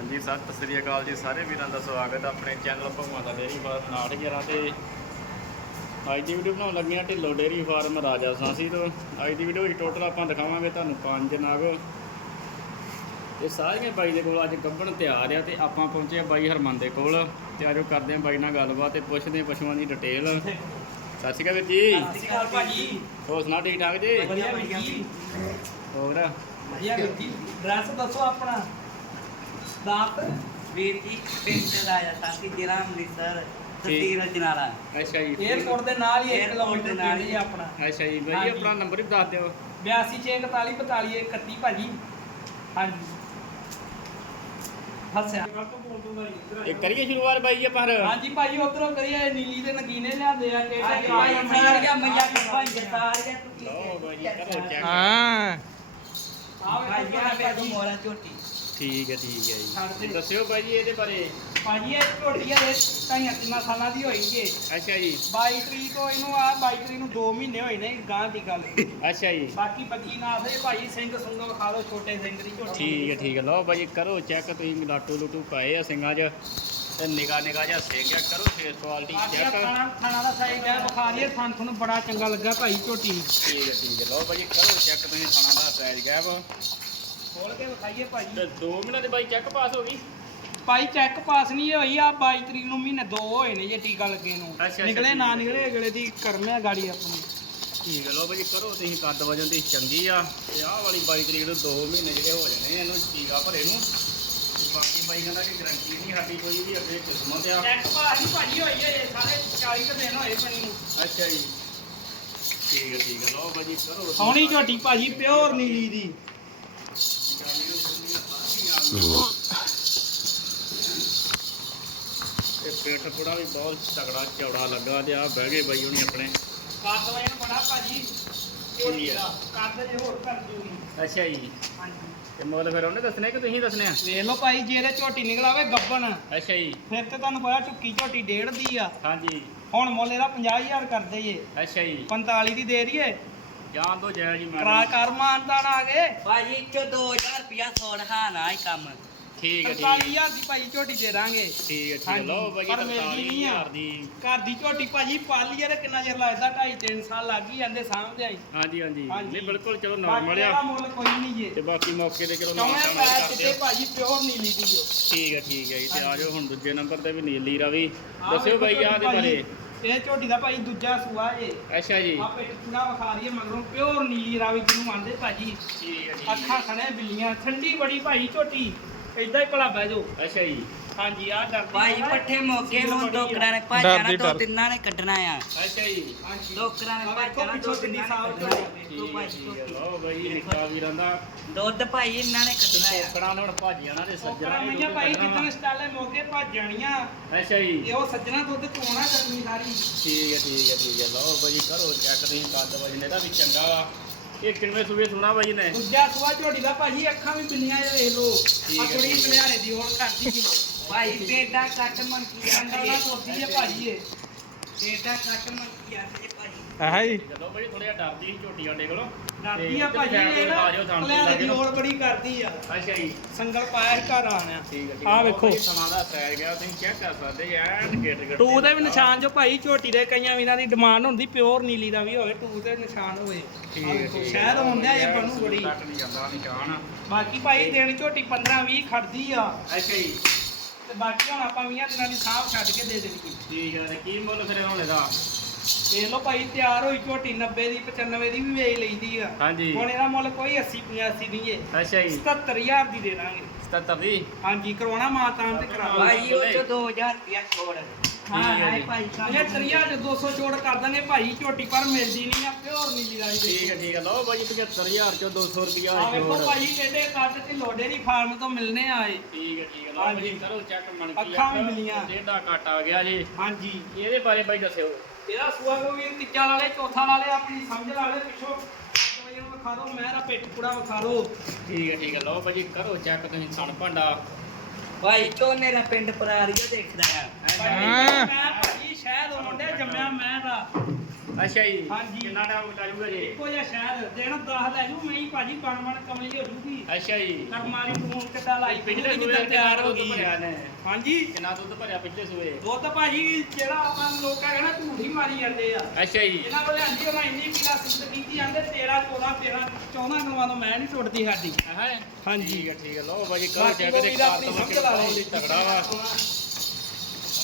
ਹਾਂਜੀ ਸਤਿ ਸ੍ਰੀ ਅਕਾਲ ਜੀ ਸਾਰੇ ਵੀਰਾਂ ਦਾ ਸਵਾਗਤ ਹੈ ਆਪਣੇ ਚੈਨਲ ਭਗਵਾਨ ਦਾ ਡੇਰੀ ਫਾਰਮ 911 ਤੇ ਅੱਜ ਦੀ ਵੀਡੀਓ ਬਣਾਉਣ ਲੱਗੇ ਹਾਂ ਢਿੱਲੋ ਡੇਰੀ ਫਾਰਮ ਰਾਜਾ ਸਾਂਸੀ ਤੋਂ। ਅੱਜ ਦੀ ਵੀਡੀਓ ਵਿੱਚ ਟੋਟਲ ਆਪਾਂ ਦਿਖਾਵਾਂਗੇ ਤੁਹਾਨੂੰ ਪੰਜ ਨਗ। ਇਹ ਸਾਰੀਆਂ ਬਾਈ ਦੇ ਕੋਲ ਅੱਜ ਗੱਭਣ ਤਿਆਰ ਆ ਤੇ ਆਪਾਂ ਪਹੁੰਚੇ ਆ ਬਾਈ ਹਰਮਨ ਦੇ ਕੋਲ। ਤੇ ਆਜੋ ਕਰਦੇ ਆ ਬਾਈ ਨਾਲ ਗੱਲਬਾਤ ਤੇ ਪੁੱਛਦੇ ਆ ਪਸ਼ੂਆਂ ਦੀ ਡਿਟੇਲ ਸਤਿ ਸ਼੍ਰੀ ਅਕਾਲ ਵੀਰ ਜੀ। ਸਤਿ ਸ਼੍ਰੀ ਅਕਾਲ ਭਾਜੀ। ਹੋਰ ਸੁਣਾ ਠੀਕ ਠਾਕ ਜੀ? ਵਧੀਆ ਵੀਰ ਜੀ ਹੋਰ। ਵਧੀਆ ਵੀਰ ਜੀ। ਐਡਰੈਸ ਦੱਸੋ ਆਪਣਾ। ਦਾਤ ਵੀਰ ਜੀ ਪਿੰਡ ਰਾਜਾ ਸਾਥੀ ਜ਼ਿਲ੍ਹਾ ਅੰਮ੍ਰਿਤਸਰ ਤਹਿਸੀਲ ਅਜਨਾਲਾ ਅੱਛਾ ਜੀ 에어ਪੋਰਟ ਦੇ ਨਾਲ ਹੀ 1 Airport ਕਿਲੋਮੀਟਰ ਦੇ ਨਾਲ ਨਾਲ ਹੀ। ਹੀ ਆਪਣਾ। ਅੱਛਾ ਜੀ ਬਾਈ ਹਾਂਜੀ। ਆਪਣਾ ਨੰਬਰ ਵੀ ਦੱਸ ਦਿਓ। 8241 42 ਭਾਜੀ। ਹਾਂਜੀ। ਹੱਸਿਆ। ਇਹ ਕਰੀਏ ਸ਼ੁਰੂਆਤ ਬਾਈ ਆਪਾਂ ਫਿਰ? ਹਾਂਜੀ ਭਾਜੀ ਉਧਰੋਂ ਕਰੀਏ ਨੀਲੀ ਦੇ ਨਗੀਨੇ ਲਿਆਂਦੇ ਆ ਕਿਹੜੇ ਅੱਜ ਭਾਈ ਸਾਰੀਆਂ ਮਈਆਂ ਕਿਸਵਾਂ ਸਾਰੀਆਂ ਲਓ ਬਾਈ ਕਰੋ ਚੈੱਕ ਹਾਂ। ਭਾਈਆਂ ਬੇਗਮ ਮੋਲਾ ਝੋਟੀ। ਠੀਕ ਹੈ ਠੀਕ ਹੈ ਛੱਡ ਜੀ। ਦੱਸਿਓ ਬਾਈ ਜੀ ਇਹਦੇ ਬਾਰੇ। ਭਾਜੀ ਇਹ ਝੋਟੀਆਂ ਦੇ ਢਾਈਆਂ ਤਿੰਨਾਂ ਸਾਲਾਂ ਦੀ ਹੋਈ ਜੇ। ਅੱਛਾ ਜੀ। 22 ਤਰੀਕ ਤੋਂ ਇਹਨੂੰ ਆ 22 ਤਰੀਕ ਨੂੰ 2 ਮਹੀਨੇ ਹੋਏ ਨੇ ਗਾਂ ਦੀ ਗੱਲ। ਅੱਛਾ ਜੀ। ਬਾਕੀ ਬੱਗੀ ਨਾਲ ਦੇ ਭਾਈ ਸਿੰਘ ਸੁੰਗਾ ਵਿਖਾ ਦਿਓ ਛੋਟੇ ਸਿੰਘ ਦੀ ਝੋਟੀ ਠੀਕ ਹੈ ਠੀਕ ਹੈ। ਲਓ ਬਾਈ ਕਰੋ ਚੈੱਕ ਤੁਸੀਂ ਲਾਟੂ ਲੂਟੂ ਪਾਏ ਆ ਸਿੰਘਾਂ 'ਚ। ਤੇ ਨਿਗਾ ਨਿਗਾ ਜਿਹਾ ਸਿੰਘ ਆ ਕਰੋ ਫੇਸ ਕੁਆਲਿਟੀ ਬਾਕੀ ਚੈੱਕ। ਖਾਣਾ ਖਾਣਾ ਦਾ ਸਾਈਜ਼ ਹੈ ਵਿਖਾ ਲਈਏ ਥਣ ਤੁਹਾਨੂੰ ਬੜਾ ਚੰਗਾ ਲੱਗਾ ਭਾਈ ਝੋਟੀ। ਨੂੰ ਠੀਕ ਹੈ ਠੀਕ ਹੈ। ਲਓ ਬਾਈ ਕਰੋ ਚੈੱਕ ਤੁਸੀਂ ਖਾਣਾ ਦਾ ਸਾਈਜ਼ ਗੈਪ ਖੋਲ ਕੇ ਵਿਖਾਈਏ ਭਾਈ। ਤੇ 2 ਮਹੀਨੇ ਦੇ ਬਾਈ ਚੈੱਕ ਪਾਸ ਹੋ ਗਈ। ਭਾਈ ਚੈੱਕ ਪਾਸ ਨਹੀਂ ਹੋਈ ਆ 22 ਤਰੀਕ ਨੂੰ ਮਹੀਨੇ ਦੋ ਹੋਏ ਨੇ ਜੇ ਟੀਕਾ ਲੱਗੇ ਨੂੰ। ਅੱਛਾ, ਅੱਛਾ, ਨਿਕਲੇ ਠੀਕ ਨਾ ਹੈ, ਨਿਕਲੇ ਅਗਲੇ ਦੀ ਕਰਮਿਆ ਗਾੜੀ ਆਪਣੀ। ਠੀਕ ਹੈ ਲਓ ਬਾਈ ਕਰੋ ਤੁਸੀਂ ਕੱਦ ਵਜਨ ਦੀ ਚੰਗੀ ਆ। ਤੇ ਆਹ ਵਾਲੀ 22 ਤਰੀਕ ਨੂੰ 2 ਮਹੀਨੇ ਜਿਹੜੇ ਹੋ ਜਾਣੇ ਇਹਨੂੰ ਟੀਕਾ ਭਰੇ ਨੂੰ। ਤੇ ਬਾਕੀ ਬਾਈ ਕਹਿੰਦਾ ਕਿ ਗਰੰਟੀ ਨਹੀਂ ਸਾਡੀ ਕੋਈ ਵੀ ਅੱਗੇ ਕਿਸਮਤ ਆ। ਚੈੱਕ ਪਾਸ ਨਹੀਂ ਭਾਜੀ ਹੋਈ ਹੈ ਸਾਰੇ 40 ਕੁ ਦਿਨ ਹੋਏ ਪਣੀ ਨੂੰ। ਅੱਛਾ ਜੀ। ਠੀਕ ਹੈ ਠੀਕ ਹੈ ਲਓ ਬਾਜੀ ਕਰੋ ਸੋਹਣੀ ਝੋਟੀ ਭਾਜੀ ਪਿਓਰ ਨੀਲੀ ਦੀ। ਇਹ ਪੇਟ ਪੂੜਾ ਵੀ ਬਹੁਤ ਤਗੜਾ ਚੌੜਾ ਲੱਗਾ ਤੇ ਆ ਬਹਿ ਗਏ ਬਾਈ ਹੁਣੀ ਆਪਣੇ। ਕੱਦ ਵਜਨ ਬੜਾ ਭਾਜੀ। ਝੋਟੀ ਦਾ ਕੱਦ ਜੇ ਹੋਰ ਕਰ ਦਿਓਗੀ ਅੱਛਾ ਜੀ। ਹਾਂਜੀ। ਤੇ ਮੁੱਲ ਫਿਰ ਉਹਨੇ ਦੱਸਣੇ ਕਿ ਤੁਸੀਂ ਦੱਸਣੇ ਆ? ਵੇਖ ਲਓ ਭਾਈ ਜੇ ਇਹਦੇ ਝੋਟੀ ਨਿਕਲਾਵੇ ਗੱਬਣ। ਅੱਛਾ ਜੀ। ਫਿਰ ਤੇ ਤੁਹਾਨੂੰ ਪਤਾ ਝੁੱਕੀ ਝੋਟੀ ਡੇਢ ਦੀ ਆ। ਹਾਂਜੀ। ਹੁਣ ਮੁੱਲ ਇਹਦਾ 50000 ਕਰਦੇ ਜੇ ਅੱਛਾ ਜੀ। 45 ਦੀ ਦੇ ਦਈਏ। ਜਾਨ ਤੋਂ ਜੈ ਜੀ ਕਰਾ ਮੈਂ ਕਰ ਮਾਨਦਾਨ ਆ ਗਏ। ਭਾਜੀ ਚੋ 2000 ਰੁਪਿਆ ਸੋਣ ਹਾਂ ਨਾ ਹੀ ਕੰਮ। ਠੀਕ ਹੈ ਠੀਕ ਹੈ। 45000 ਦੀ ਭਾਈ ਝੋਟੀ ਦੇ ਦਾਂਗੇ। ਠੀਕ ਹੈ ਠੀਕ ਹੈ। ਲਓ ਆ। 45000 ਦੀ। ਘਰ ਦੀ ਝੋਟੀ ਭਾਜੀ ਪਾਲੀ ਇਹਦੇ ਕਿੰਨਾ ਚਿਰ ਲੱਗਦਾ? 2.5 3 ਸਾਲ ਲੱਗ ਹੀ ਜਾਂਦੇ ਸਾਹਮਣੇ ਆਈ। ਹਾਂਜੀ ਹਾਂਜੀ। ਨਹੀਂ ਬਿਲਕੁਲ ਚਲੋ ਨਾਰਮਲ ਆ। ਮੁੱਲ ਕੋਈ ਨਹੀਂ ਜੇ। ਤੇ ਬਾਕੀ ਮੌਕੇ ਤੇ ਚਲੋ ਚਿੱਟੇ ਆ। ਭਾਜੀ ਪਿਓਰ ਨੀਲੀ ਦੀ ਠੀਕ ਹੈ ਠੀਕ ਹੈ ਜੀ। ਤੇ ਆ ਜਾਓ ਹੁਣ ਦੂਜੇ ਨੰਬਰ ਤੇ ਵੀ ਨੀਲੀ ਰਵੀ। ਦੱਸਿਓ ਬਾਈ ਆਹ ਦੇ ਭਾਜੀ, ਬਾਰੇ ਇਹ ਝੋਟੀ ਦਾ ਭਾਈ ਦੂਜਾ ਸੂਆ ਜੇ। ਅੱਛਾ ਜੀ। ਆ ਪਿੱਠ ਪੂਰਾ ਵਿਖਾ ਰਹੀਏ ਮਗਰੋਂ ਪਿਓਰ ਨੀਲੀ ਰਾਵੀ ਜਿਹਨੂੰ ਮੰਨਦੇ ਭਾਜੀ। ਠੀਕ ਹੈ ਠੀਕ ਅੱਖਾਂ ਖਣੇ ਬਿੱਲੀਆਂ ਠੰਡੀ ਬੜੀ ਭਾਈ ਝੋਟੀ। ਏਦਾਂ ਹੀ ਭਲਾ ਬਹਿ ਜਾਓ। ਅੱਛਾ ਜੀ। ਹਾਂਜੀ ਆ ਡਰਦੀ ਭਾਈ। ਪੱਠੇ ਮੌਕੇ ਨੂੰ। ਟੋਕਰਾਂ ਨੇ ਭਾਜਾਂ ਡਰਦੀ ਦੋ। ਤਿੰਨਾਂ ਨੇ ਕੱਢਣਾ ਆ। ਅੱਛਾ ਜੀ ਹਾਂਜੀ। ਟੋਕਰਾਂ ਨੇ ਭਾਜਾਂ ਵੇਖੋ ਦੋ ਤਿੰਨਾਂ ਨੇ ਕੱਢਣਾ। ਲਓ ਬਾਈ ਨਿੱਕਾ ਵੀਰਾਂ ਦਾ। ਦੁੱਧ ਭਾਈ ਇਹਨਾਂ ਨੇ ਕੱਢਣਾ ਆ। ਟੋਕਰਾਂ ਨਾਲ ਭਾਜੀਆਂ ਨਾਲ ਤੇ ਸੱਜਣਾ ਮਈਆਂ ਭਾਈ ਜਿੱਦਾਂ ਸਟਾਲੇ ਮੋਗੇ ਭੱਜ ਜਾਣੀਆਂ। ਅੱਛਾ ਜੀ। ਇਹ ਉਹ ਸੱਜਣਾ ਦੁੱਧ ਚੋਣਾ ਕਰਨੀ ਸਾਰੀ। ਠੀਕ ਹੈ ਠੀਕ ਹੈ ਠੀਕ ਹੈ ਲਓ ਬਾਈ ਕਰੋ ਚੈੱਕ ਤੁਸੀਂ ਕੱਦ ਵਜਨ ਇਹਦਾ ਵੀ ਚੰਗਾ ਵਾ। ਇਹ ਕਿੰਨੇ ਸੂਬੇ ਸੁਣਾ ਬਾਈ ਨੇ? ਦੂਜਾ ਸੂਆ ਝੋਟੀ ਦਾ ਭਾਜੀ ਅੱਖਾਂ ਵੀ ਬਿੰਨੀਆਂ ਵੇਖ ਲੋ ਆ ਹੈ। ਪਲਿਆਰੇ ਦੀ ਹੁਣ ਕਰਦੀ ਜੀ। ਭਾਈ ਪੇਡਾ ਕੱਟ ਮੰਕੀ ਅੰਦਰ ਦਾ ਤੋਰਦੀ ਹੈ ਭਾਜੀ ਇਹ। ਪੇਡਾ ਕੱਟ ਮੰਕੀ ਆਂਦੇ ਭਾਈ। ਆਹ ਜੀ। ਚਲੋ ਬਾਈ ਥੋੜਾ ਜਿਹਾ ਡਰਦੀ ਸੀ ਝੋਟੀ ਸਾਡੇ ਕੋਲੋਂ। ਡਰਦੀ ਆ ਭਾਜੀ ਇਹ ਨਾ ਆ ਪਲਿਆਰੇ ਦੀ ਲੋੜ ਬੜੀ ਕਰਦੀ ਆ। ਅੱਛਾ ਜੀ। ਸੰਗਲ ਪਾਇਆ ਹੀ ਘਰ ਆਣਿਆ ਠੀਕ ਹੈ ਠੀਕ ਆਹ ਵੇਖੋ। ਸਮਾਂ ਦਾ ਸੈਰ ਗਿਆ ਤੁਸੀਂ ਚੈੱਕ ਕਰ ਸਕਦੇ ਐਨ ਗੇਟ ਗੇਟ ਟੂ ਦੇ ਵੀ ਨਿਸ਼ਾਨ ਜੋ ਭਾਈ ਝੋਟੀ ਦੇ ਕਈਆਂ ਵੀਰਾਂ ਦੀ ਡਿਮਾਂਡ ਹੁੰਦੀ ਪਿਓਰ ਨੀਲੀ ਦਾ ਵੀ ਹੋਵੇ ਟੂ ਤੇ ਨਿਸ਼ਾਨ ਹੋਵੇ। ਠੀਕ ਹੈ ਹੈ। ਸ਼ਾਇਦ ਹੁੰਦਿਆ ਇਹ ਬਣੂ ਬੜੀ। ਕੱਟ ਨਹੀਂ ਜਾਂਦਾ ਨਿਸ਼ਾਨ। ਬਾਕੀ ਭਾਈ ਦੇਣੀ ਝੋਟੀ 15 20 ਖੜਦੀ ਆ। ਅੱਛਾ ਜੀ। ਤੇ ਬਾਕੀ ਹੁਣ ਆਪਾਂ 20 ਦਿਨਾਂ ਦੀ ਸਾਂਭ ਛੱਡ ਕੇ ਦੇ ਦੇਣੀ ਠੀਕ ਹੈ ਤੇ ਕੀ ਮੁੱਲ ਫਿਰ ਹੋਣੇ ਦਾ ਵੇਖ ਲਓ ਭਾਈ ਤਿਆਰ ਹੋਈ ਝੋਟੀ 90 ਦੀ 95 ਦੀ ਵੀ ਵੇਚ ਲਈਦੀ ਆ। ਹਾਂਜੀ। ਹੁਣ ਇਹਦਾ ਮੁੱਲ ਕੋਈ 80 85 ਨਹੀਂ ਏ ਅੱਛਾ ਜੀ। 77000 ਦੀ ਦੇ ਦਾਂਗੇ। 77 ਦੀ? ਹਾਂਜੀ ਕਰਵਾਉਣਾ ਮਾਤਾ ਤੇ ਕਰਾ ਭਾਈ ਉਹ ਚੋ 2000 ਰੁਪਿਆ ਛੋੜ। ਹਾਂ ਹੈ। ਭਾਈ ਇਹ 73000 ਚ 200 ਛੋੜ ਕਰ ਦਾਂਗੇ ਭਾਈ ਝੋਟੀ ਪਰ ਮਿਲਦੀ ਨਹੀਂ ਆ ਪਿਓਰ ਨੀਲੀ ਰਾਈ ਦੇ ਠੀਕ ਹੈ ਠੀਕ ਹੈ। ਲਓ ਬਾਈ 75000 ਚੋਂ 200 ਰੁਪਿਆ ਆ ਵੇਖੋ ਭਾਈ ਕਿਹੜੇ ਕੱਟ ਤੇ ਲੋਡੇ ਦੀ ਫਾਰਮ ਤੋਂ ਮਿਲਨੇ ਆਏ ਠੀਕ ਹੈ ਠੀਕ ਹੈ। ਲਓ। ਬਾਈ ਕਰੋ ਚੈੱਕ ਮਣ ਅੱਖਾਂ ਵੀ ਮਿਲੀਆਂ। ਡੇਢਾ ਕੱਟ ਆ ਗਿਆ ਜੀ। ਹਾਂਜੀ। ਇਹਦੇ ਬਾਰੇ ਬਾਈ ਦੱਸਿਓ। ਇਹਦਾ ਸੂਆ ਕੋ ਵੀਰ ਤੀਜਾ ਵਾਲੇ ਚੌਥਾ ਵਾਲੇ ਆਪਣੀ ਸਮਝ ਵਾਲੇ ਪਿੱਛੋਂ। ਵਿਖਾ ਦਾ ਪਿੱਠ ਪੂੜਾ ਵਿਖਾ ਦਿਓ। ਠੀਕ ਹੈ ਠੀਕ ਹੈ। ਲਓ ਬਾਈ ਕਰੋ ਚੈੱਕ ਤੁਸੀਂ ਸਣ ਭਾਂਡਾ। ਭਾਈ ਝੋਨੇ ਦਾ ਪਿੰਡ ਪਰਾਰੀਆ ਦੇਖਦਾ ਆ। ਹਾਂ। ਮੈਂ ਭਾਜੀ ਸ਼ਾਇਦ ਉਹ ਮੁੰਡੇ ਜੰਮਿਆ ਮੈਂ ਦਾ। ਅੱਛਾ ਜੀ। ਹਾਂਜੀ। ਕਿੰਨਾ ਟਾਈਮ ਲੱਗੂਗਾ ਜੀ? ਇੱਕੋ ਜਿਹਾ ਸ਼ਹਿਰ ਦੇਣ 10 ਲੈ ਜੂ ਮੈਂ ਭਾਜੀ ਬਣ ਬਣ ਕਮਲੀ ਹੋ ਜੂਗੀ ਅੱਛਾ ਜੀ। ਕਰਮਾਲੀ ਫੋਨ ਕਿੱਦਾਂ ਲਾਈ ਪਿਛਲੇ ਕਿੱਦਾਂ ਸੂਏ ਤਿਆਰ ਹੋ ਦੁੱਧ ਗਈ ਭਰਿਆ ਹੈ ਨੇ ਹਾਂਜੀ। ਕਿੰਨਾ ਦੁੱਧ ਭਰਿਆ ਪਿਛਲੇ ਸੂਏ? ਦੁੱਧ ਭਾਜੀ ਜਿਹੜਾ ਆਪਾਂ ਲੋਕਾਂ ਕਹਿੰਦਾ ਝੂਠ ਹੀ ਮਾਰੀ ਜਾਂਦੇ ਆ। ਅੱਛਾ ਜੀ। ਇਹਨਾਂ ਕੋਲ ਆਂਦੀ ਉਹਨਾਂ ਇੰਨੀ ਪੀਲਾ ਸਿੱਧ ਕੀਤੀ ਜਾਂਦੇ 13 14 13 14 ਗਵਾਂ ਤੋਂ ਮੈਂ ਨਹੀਂ ਟੁੱਟਦੀ ਸਾਡੀ। ਹੈ? ਹਾਂਜੀ। ਠੀਕ ਹੈ ਠੀਕ ਹੈ ਲਓ ਬਾਈ ਕਰੋ ਬਾਕੀ ਚੈੱਕ ਉਹ ਦੇ ਵੀਰ ਆਪਣੀ ਕਾਰਤਮਾ ਸਮਝ ਲਾ ਬਹੁਤ ਹੀ ਲੈ ਤਗੜਾ ਵਾ।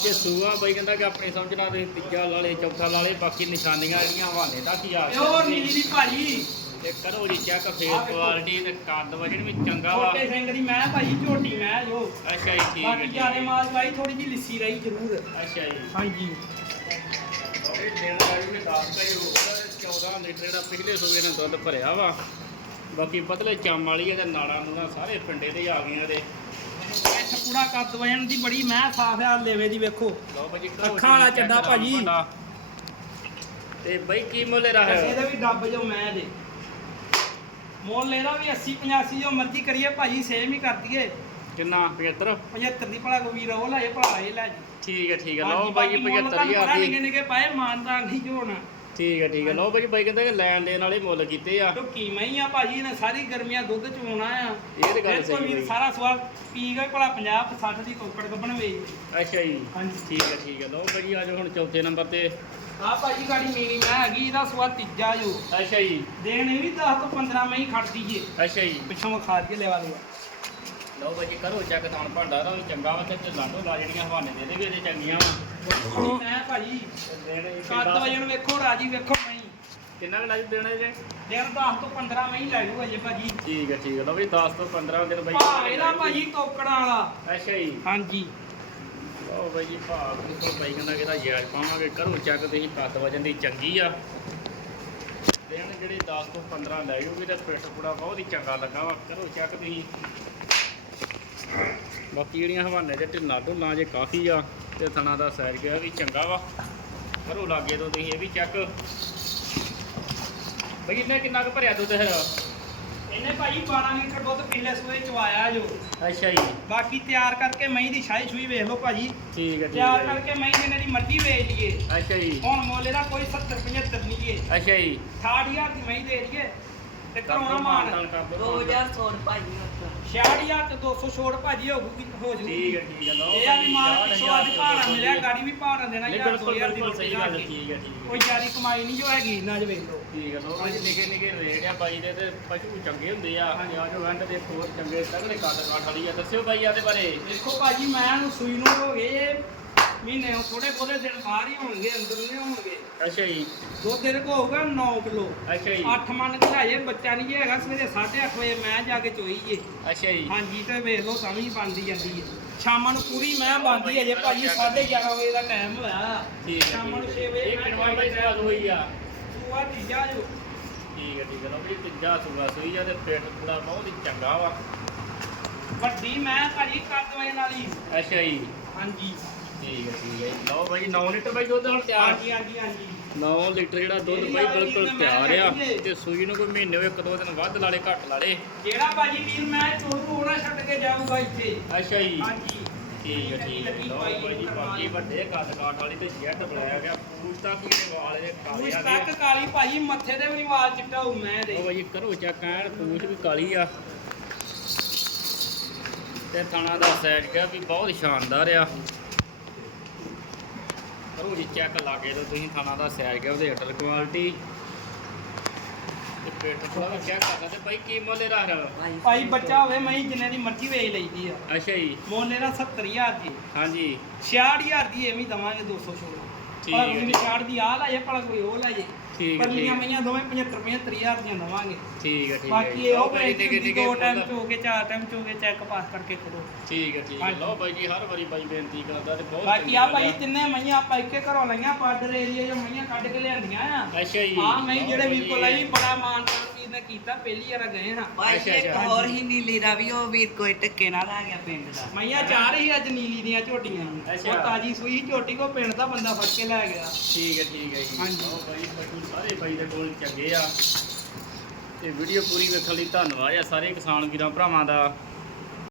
ਤੇ ਸੂਆ ਬਾਈ ਕਹਿੰਦਾ ਕਿ ਆਪਣੀ ਸਮਝ ਨਾਲ ਤੁਸੀਂ ਤੀਜਾ ਲਾਲੇ ਚੌਥਾ ਲਾਲੇ ਬਾਕੀ ਨਿਸ਼ਾਨੀਆਂ ਜਿਹੜੀਆਂ ਹਵਾਲੇ ਤੱਕ ਹੀ ਆ ਹੋਰ ਨੀਲੀ ਦੀ ਭਾਜੀ। ਤੇ ਕਰੋ ਜੀ ਚੈੱਕ ਫੇਸ। ਕੁਆਲਿਟੀ ਤੇ ਕੱਦ ਵਜਣ ਵੀ ਚੰਗਾ ਵਾ। ਛੋਟੇ ਸਿੰਘ ਦੀ ਮੈਂ ਭਾਜੀ ਝੋਟੀ ਮੈਂ ਜੋ। ਅੱਛਾ ਜੀ ਠੀਕ ਹੈ ਬਾਕੀ ਜਿਆਦੇ ਹੈ। ਮਾਲ ਭਾਈ ਥੋੜੀ ਜਿਹੀ ਲਿੱਸੀ ਰਹੀ ਜ਼ਰੂਰ। ਅੱਛਾ ਜੀ। ਹਾਂਜੀ। ਇਹ ਦਿਨ ਦਾ ਵੀ 10 ਕਈ ਹੋਊਗਾ 14 ਲੀਟਰ ਜਿਹੜਾ ਪਿਛਲੇ ਸੂਏ ਨੇ ਦੁੱਧ ਭਰਿਆ ਵਾ। ਬਾਕੀ ਪਤਲੇ ਚੰਮ ਵਾਲੀ ਹੈ ਤੇ ਨਾੜਾਂ ਨੂੜਾਂ ਸਾਰੇ ਪਿੰਡੇ ਦੇ ਆ ਗਈਆਂ ਦੇ ਇੱਥੇ ਪੂਰਾ ਕੱਦ ਵਜਣ ਦੀ ਬੜੀ ਮੈਂ ਸਾਫ਼ ਆ ਲੇਵੇ ਦੀ ਵੇਖੋ। ਲਓ ਭਾਜੀ ਕਰੋ ਅੱਖਾਂ ਵਾਲਾ ਚੱਡਾ ਭਾਜੀ। ਤੇ ਬਈ ਕੀ ਮੁੱਲ ਰਹਾ ਇਹਦੇ ਵੀ ਡੱਬ ਜੋ ਮੈਂ ਦੇ। ਮੁੱਲ ਇਹਦਾ ਵੀ 80 85 ਜੋ ਮਰਜ਼ੀ ਕਰੀਏ ਭਾਜੀ ਸੇਮ ਹੀ ਕਰ ਦਈਏ। ਕਿੰਨਾ? 75 75 ਦੀ ਭਲਾ ਕੋਈ ਵੀਰ ਉਹ ਲੈ ਜੇ ਭਲਾ ਇਹ ਲੈ ਜੀ। ਠੀਕ ਹੈ ਠੀਕ ਹੈ। ਲਓ ਤੁਹਾਨੂੰ 75000 ਪਤਾ ਦੀ ਨਿੱਕੇ ਨਿੱਕੇ ਪਾਏ ਮਾਨਦਾਰ ਨਹੀਂ ਜੋ ਹੋਣਾ ਠੀਕ ਹੈ ਠੀਕ ਹੈ ਲਓ ਬਾਈ ਬਾਈ ਕਹਿੰਦਾ ਕਿ ਲੈਣ ਦੇਣ ਵਾਲੇ ਮੁੱਲ ਕੀਤੇ ਆ। ਢੁੱਕੀ ਮਈ ਆ ਭਾਜੀ ਨੇ ਸਾਰੀ ਗਰਮੀਆਂ ਦੁੱਧ ਚੋਣਾ ਆ। ਇਹ ਤੇ ਗੱਲ ਸਹੀ ਹੈ ਸਾਰਾ ਸਵਾਲ ਪੀ ਗਏ ਭਲਾ 50 60 ਦੀ ਕੋਕੜ ਗੱਬਣ ਵੇਚ। ਅੱਛਾ ਜੀ। ਹਾਂਜੀ। ਠੀਕ ਹੈ ਠੀਕ ਹੈ ਲਓ ਬਾਈ ਆਜੋ ਹੁਣ ਚੌਥੇ ਨੰਬਰ ਤੇ। ਆ ਭਾਜੀ ਗਾੜੀ ਮੇਰੀ ਮੈਂ ਹੈਗੀ ਇਹਦਾ ਸਵਾਲ ਤੀਜਾ ਜੋ। ਅੱਛਾ ਜੀ। ਦੇਣ ਵੀ 10 ਤੋਂ 15 ਮੈਂ ਹੀ ਖੜ ਦਈਏ ਅੱਛਾ ਜੀ। ਪਿੱਛੋਂ ਖਾ ਕੇ ਲੈਵਾ ਲਿਆ। ਲਓ ਬਾਈ ਜੀ ਕਰੋ ਚੈੱਕ ਤਾਂ ਭਾਂਡਾ ਦਾ ਵੀ ਚੰਗਾ ਵਾ ਤੇ ਲਾਂਡੋ ਲਾ ਜਿਹੜੀਆਂ ਹਵਾਨੇ ਦੇ ਦੇ ਵੀ ਇਹਦੇ ਚੰਗੀਆਂ ਵਾ। ਮੈਂ ਭਾਜੀ? ਦੇਣੇ ਕੱਦ ਵਜਣ ਵੇਖੋ ਰਾਜੀ ਵੇਖੋ ਮੈਂ ਕਿੰਨਾ ਕੁ ਲੱਗ ਦੇਣਾ ਜੇ? ਦੇਣ 10 ਤੋਂ 15 ਮੈਂ ਹੀ ਲੈ ਜੂ ਭਾਜੀ। ਠੀਕ ਹੈ ਠੀਕ ਹੈ। ਲਓ ਵੀ 10 ਤੋਂ 15 ਦਿਨ ਬਾਈ ਭਾ ਇਹਦਾ ਭਾਜੀ ਟੋਕੜਾਂ ਵਾਲਾ। ਅੱਛਾ ਜੀ। ਹਾਂਜੀ। ਲਓ ਬਾਈ ਜੀ ਭਾ ਬਿਲਕੁਲ ਬਾਈ ਕਹਿੰਦਾ ਕਿ ਇਹਦਾ ਯਾਰ ਪਾਵਾਂਗੇ। ਕਰੋ ਚੈੱਕ ਤੁਸੀਂ ਕੱਦ ਵਜਨ ਦੀ ਚੰਗੀ ਆ। ਦੇਣ ਜਿਹੜੇ 10 ਤੋਂ 15 ਲੈ ਜੂਗੀ ਤੇ ਪਿੱਠ ਪੂੜਾ ਬਹੁਤ ਹੀ ਚੰਗਾ ਲੱਗਾ ਵਾ। ਕਰੋ ਚੈੱਕ ਤੁਸੀਂ ਬਾਕੀ ਜਿਹੜੀਆਂ ਹਵਾਨੇ ਦੇ ਢਿੱਲਾਂ ਢੁੱਲਾਂ ਜੇ ਕਾਫੀ ਆ ਤੇ ਥਣਾ ਦਾ ਸਾਈਜ਼ ਗਿਆ ਵੀ ਚੰਗਾ ਵਾ। ਕਰੋ ਲਾਗੇ ਤੋਂ ਤੁਸੀਂ ਇਹ ਵੀ ਚੈੱਕ ਬਈ ਇਹਨੇ ਕਿੰਨਾ ਕੁ ਭਰਿਆ ਦੁੱਧ ਹੈ ਇਹਨੇ ਭਾਜੀ 12 ਲੀਟਰ ਦੁੱਧ ਪਿਛਲੇ ਸੂਏ ਚਵਾਇਆ ਜੋ। ਅੱਛਾ ਜੀ। ਬਾਕੀ ਤਿਆਰ ਕਰਕੇ ਮਹੀਂ ਦੀ ਸ਼ਾਹੀ ਛੂਈ ਵੇਖ ਲਓ ਭਾਜੀ। ਠੀਕ ਹੈ ਤਿਆਰ ਹੈ। ਕਰਕੇ ਮਹੀਂ ਜਿਹਨੇ ਦੀ ਮਰਜ਼ੀ ਵੇਚ ਲਈਏ। ਅੱਛਾ ਜੀ। ਹੁਣ ਮੁੱਲ ਇਹਦਾ ਕੋਈ 70 75 ਨਹੀਂ ਏ। ਅੱਛਾ ਜੀ। 60000 ਦੀ ਮਹੀਂ ਦੇ ਦਈਏ। ਤੇ ਕਰਾਉਣਾ ਮਾਨ। 2000 ਸੌ ਭਾਜੀ ਉੱਥੇ 66000 ਤੇ 200 ਛੋੜ ਭਾਜੀ ਹੋ ਜੂਗੀ ਹੋ ਜੂਗੀ। ਠੀਕ ਹੈ ਠੀਕ ਹੈ ਲਓ ਇਹ ਆ ਵੀ ਮਾਲ ਪਿੱਛੋਂ ਅੱਜ ਭਾੜਾ ਮਿਲਿਆ ਗਾੜੀ ਵੀ ਭਾੜਾ ਦੇਣਾ ਨਹੀਂ ਯਾਰ ਬਿਲਕੁਲ 2000 ਦੀ ਬਿਲਕੁਲ ਸਹੀ ਗੱਲ ਠੀਕ ਹੈ ਠੀਕ ਕੋਈ ਜ਼ਿਆਦੀ ਕਮਾਈ ਨਹੀਂ ਜੋ ਹੈਗੀ ਨਾ ਜੇ ਵੇਖ ਲਓ। ਠੀਕ ਹੈ ਲੋ ਭਾਈ ਨਿੱਕੇ ਨਿੱਕੇ ਰੇਟ ਆ ਬਾਈ ਦੇ ਤੇ ਪਸ਼ੂ ਚੰਗੇ ਹੁੰਦੇ ਆ। ਹਾਂਜੀ। ਆ ਜੋ ਵੰਡ ਦੇ ਹੋਰ ਚੰਗੇ ਤਗੜੇ ਕੱਦ ਕਾਠ ਵਾਲੀ ਆ। ਦੱਸਿਓ ਬਾਈ ਆਦੇ ਬਾਰੇ। ਦੇਖੋ ਭਾਜੀ ਮੈਂ ਨੂੰ ਸੂਈ ਨੂੰ ਹੋ ਗਏ ਮਹੀਨੇ ਥੋੜੇ ਬਹੁਤੇ ਦਿਨ ਬਾਹਰ ਹੀ ਹੋਣਗੇ ਅੰਦਰ ਨਹੀਂ ਹੋਣਗੇ। ਅੱਛਾ ਜੀ। ਦੁੱਧ ਦੇ ਕੋ ਹੋਊਗਾ 9 ਕਿਲੋ। ਅੱਛਾ ਜੀ। 8 ਮਣ ਘਟਾਏ ਬੱਚਾ ਨਹੀਂ ਜੇ ਹੈਗਾ ਸਵੇਰੇ 8:30 ਵਜੇ ਮੈਂ ਜਾ ਕੇ ਚੋਈ ਏ ਅੱਛਾ ਜੀ। ਹਾਂਜੀ ਤੇ ਵੇਖ ਲਓ ਤਾਂ ਵੀ ਬਣਦੀ ਜਾਂਦੀ ਏ ਸ਼ਾਮਾਂ ਨੂੰ ਪੂਰੀ ਮੈਂ ਬਣਦੀ ਅਜੇ ਭਾਜੀ 11:30 ਵਜੇ ਦਾ ਟਾਈਮ ਹੋਇਆ। ਠੀਕ ਹੈ ਸ਼ਾਮਾਂ ਨੂੰ ਠੀਕ 6 ਹੈ। ਵਜੇ ਇਹ ਕਿਨਵਾ ਬਾਈ ਸਾਲ ਹੋਈ ਆ। ਸੂਆ ਤੀਜਾ ਜੋ। ਠੀਕ ਹੈ ਠੀਕ ਹੈ। ਲੋ ਵੀ ਤੀਜਾ ਸੂਆ ਸੂਈ ਤੇ ਪੇਟ ਪੂੜਾ ਬਹੁਤ ਹੀ ਚੰਗਾ ਵਾ। ਵੱਡੀ ਮੈਂ ਭਾਜੀ ਕੱਦ ਵਜੇ ਵਾਲੀ ਅੱਛਾ ਜੀ। ਹਾਂਜੀ। ਠੀਕ ਹੈ ਠੀਕ ਹੈ ਲਓ ਬਾਈ 9 ਲੀਟਰ ਬਾਈ ਦੁੱਧ ਹੁਣ ਤਿਆਰ ਹਾਂਜੀ ਹਾਂਜੀ ਹਾਂਜੀ 9 ਲੀਟਰ ਜਿਹੜਾ ਦੁੱਧ ਇਹਦੀ ਬਾਈ ਵਾਲੀ ਬਿਲਕੁਲ ਮੈਂ ਤਿਆਰ ਆ ਹੈਗੀ ਏ। ਤੇ ਸੂਈ ਨੂੰ ਕੋਈ ਮਹੀਨੇ ਹੋਏ ਇੱਕ ਦੋ ਦਿਨ ਵੱਧ ਲਾਲੇ ਘੱਟ ਲਾਲੇ ਜਿਹੜਾ ਭਾਜੀ ਵੀਰ ਮੈਂ ਚੋਰੂ ਹੋਣਾ ਛੱਡ ਕੇ ਜਾਊਗਾ ਇੱਥੇ। ਅੱਛਾ ਜੀ। ਹਾਂਜੀ ਠੀਕ ਹੈ ਠੀਕ ਹੈ ਲਓ ਬਾਈ ਜੀ ਬਾਕੀ ਵੱਡੇ ਕੱਦ ਕਾਠ ਵਾਲੀ ਤੇ ਜੈਟ ਬੁਲਾਇਆ ਗਿਆ। ਪੂਛ ਤੱਕ ਹੀ ਦੇ। ਵਾਲ ਦੇ ਕਾਲੇ ਤੱਕ ਭਾਜੀ ਮੱਥੇ ਤੇ ਵੀ ਨੀ ਵਾਲ ਚਿੱਟਾ ਹੋਊ ਮੈਂ ਦੇ ਉਹ ਬਾਈ ਕਰੋ ਚੱਕ ਐਨ ਪੂਛ ਵੀ ਕਾਲੀ ਆ। ਤੇ ਥਾਣਾ ਦਾ ਸਾਈਜ਼ ਗਿਆ ਵੀ ਬਹੁਤ ਸ਼ਾਨਦਾਰ ਆ। ਜੀ ਚੈੱਕ ਲਾਗੇ ਤੋਂ ਤੁਸੀਂ ਥਾਣਾ ਦਾ ਸਾਈਜ਼ ਗਿਆ ਉਹਦੇ ਅਟਰ ਕੁਆਲਿਟੀ ਤੇ ਪੇਟ ਥੋੜਾ ਵੀ ਚੈੱਕ ਕਰ ਸਕਦੇ। ਭਾਈ ਕੀ ਮੁੱਲ ਇਹਦਾ ਹੈ ਭਾਈ ਬੱਚਾ ਹੋਵੇ ਮੈਂ ਜਿੰਨੇ ਦੀ ਮਰਜ਼ੀ ਵੇਚ ਲਈਦੀ ਆ। ਅੱਛਾ ਜੀ। ਮੁੱਲ ਇਹਦਾ 70000 ਦੀ। ਹਾਂਜੀ। 66000 ਦੀ ਐਵੇਂ ਦਵਾਂਗੇ 200 ਛੋੜ ਠੀਕ ਪਰ ਹੈ ਕੋਈ ਜੀ। 60 ਦੀ ਆ ਲਾਏ ਭਲਾ ਕੋਈ ਉਹ ਲਾਏ ਠੀਕ ਹੈ, ਪੱਲੀਆਂ। ਮਈਆਂ ਦੋਵੇਂ 75 75000 ਦੀਆਂ ਦਵਾਂਗੇ ਠੀਕ ਹੈ ਠੀਕ ਹੈ ਬਾਕੀ ਜੀ। ਇਹ ਉਹ ਬਾਈ ਦੀ ਟਾਈਮ। ਚੋ ਕੇ ਚਾਰ ਟਾਈਮ ਚੋ ਕੇ ਚੈੱਕ ਪਾਸ ਕਰਕੇ ਕਰੋ ਠੀਕ ਹੈ ਠੀਕ ਹੈ। ਲਓ ਬਾਈ ਜੀ ਹਰ ਵਾਰੀ ਬਾਈ ਬੇਨਤੀ ਕਰਦਾ ਤੇ ਬਹੁਤ ਬਾਕੀ ਆ ਭਾਈ ਤਿੰਨੇ ਮਈਆਂ ਆਪਾਂ ਇੱਕੇ ਘਰੋਂ ਲਈਆਂ ਬਾਰਡਰ ਏਰੀਆ 'ਚ ਮਈਆਂ ਕੱਢ ਕੇ ਲਿਆਂਦੀਆਂ ਆ ਅੱਛਾ ਜੀ ਆ ਮੈਂ ਲਓ ਜਿਹੜੇ ਵੀਰ ਬਾਈ ਕੋਲ ਜੀ। ਆਈ ਬੜਾ ਮਾਨਤਾਨ ਨੇ ਕੀਤਾ ਪਹਿਲੀ ਵਾਰ ਗਏ ਹਾਂ। ਭਾਈ ਅੱਛਾ, ਇੱਕ ਅੱਛਾ। ਹੋਰ ਹੀ ਨੀਲੀ ਦਾ ਵੀ ਉਹ ਵੀਰ ਕੋਈ ਟੱਕੇ ਨਾਲ ਆ ਗਿਆ ਪਿੰਡ ਦਾ। ਮਈਆਂ ਚਾਰ ਹੀ ਅੱਜ ਨੀਲੀ ਦੀਆਂ ਝੋਟੀਆਂ ਅੱਛਾ। ਉਹ ਤਾਜੀ ਸੂਈ ਝੋਟੀ ਕੋ ਪਿੰਡ ਦਾ ਬੰਦਾ ਫੜ ਕੇ ਲੈ ਗਿਆ। ਠੀਕ ਹੈ ਠੀਕ ਹੈ ਜੀ। ਹਾਂਜੀ। ਬਾਈ ਪਸ਼ੂ ਸਾਰੇ ਬਾਈ ਦੇ ਕੋਲ ਚੰਗੇ ਆ। ਤੇ ਵੀਡੀਓ ਪੂਰੀ ਵੇਖਣ ਲਈ ਧੰਨਵਾਦ ਆ ਸਾਰੇ ਕਿਸਾਨ ਵੀਰਾਂ ਭਰਾਵਾਂ ਦਾ।